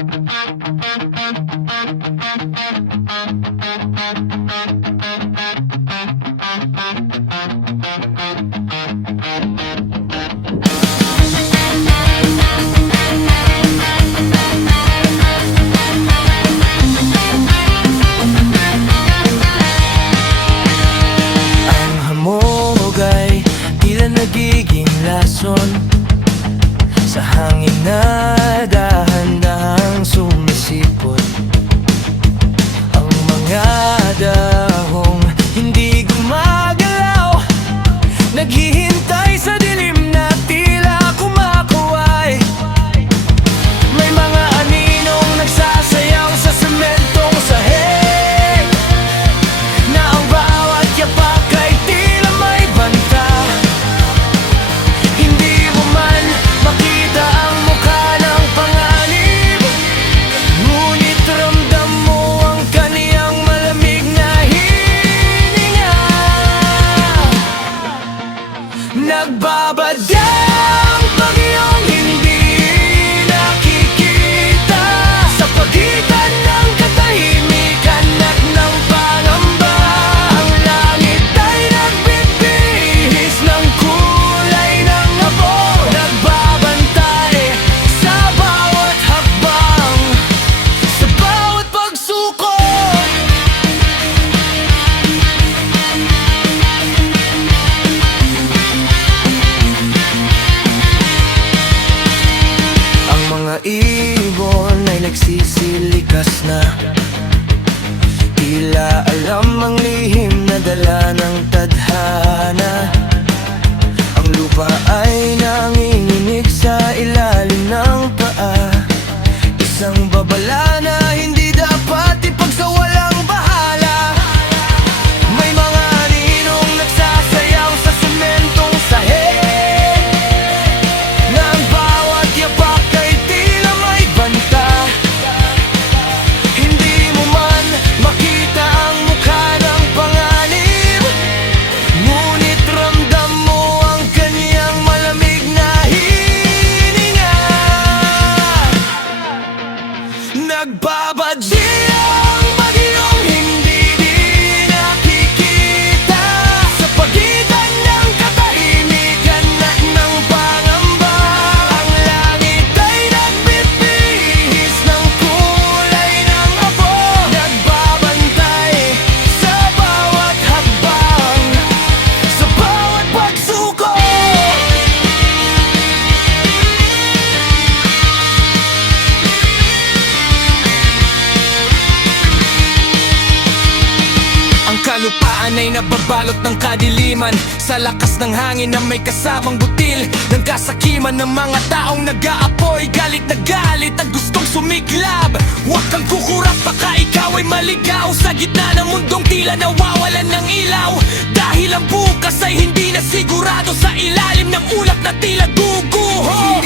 Ang hamog ay tila nagiging lason sa hangin na dahan-dahang sumisipot. Ang mga dahong hindi gumagalaw, naghihintay sa dilim na tila kumakaway. May mga aninong nagsasayaw sa sementong sahig, na ang bawat yapak ay tila may banta. Hindi mo man makita ang mukha ng panganib, ngunit ramdam mo ang kaniyang malamig na hininga. Nagbabadang bagyong hindi nakikita sa pagitan ng katahimikan at ng pangamba. Ang langit ay nagbibihis ng kulay ng abo, nagbabantay sa bawat hakbang, sa bawat pagsuko. Ang mga ibon ay nagsisilikas na, tila alam ang lihim na dala ng tadhana. Ang lupa ay nanginginig sa ilalim ng paa, isang babala na hindi dapat ipagsawalang bahala. May mga ninong nagsasayaw sa sementong sahig, na ang bawat yapak ay tila may banta. Hindi mo man makita ang mukha ng panganib, ngunit ramdam mo ang kaniyang malamig na hininga. Nagbabadya ang bagyong hindi nakikita sa pagitan ng katahimikan at ng pangamba. Ang langit ay nagbibihis ng kulay ng abo, nagbabantay sa bawat hakbang, sa bawat pagsuko. Ang kalupaan ay nababalot ng kadiliman, sa lakas ng hangin na may kasamang butil ng kasakiman ng mga taong nag-aapoy. Galit na galit at gustong sumiklab. Huwag kang kukurap, baka ikaw ay maligaw sa gitna ng mundong tila nawawalan ng ilaw. Dahil ang bukas ay hindi na sigurado sa ilalim ng ulap na tila duguho.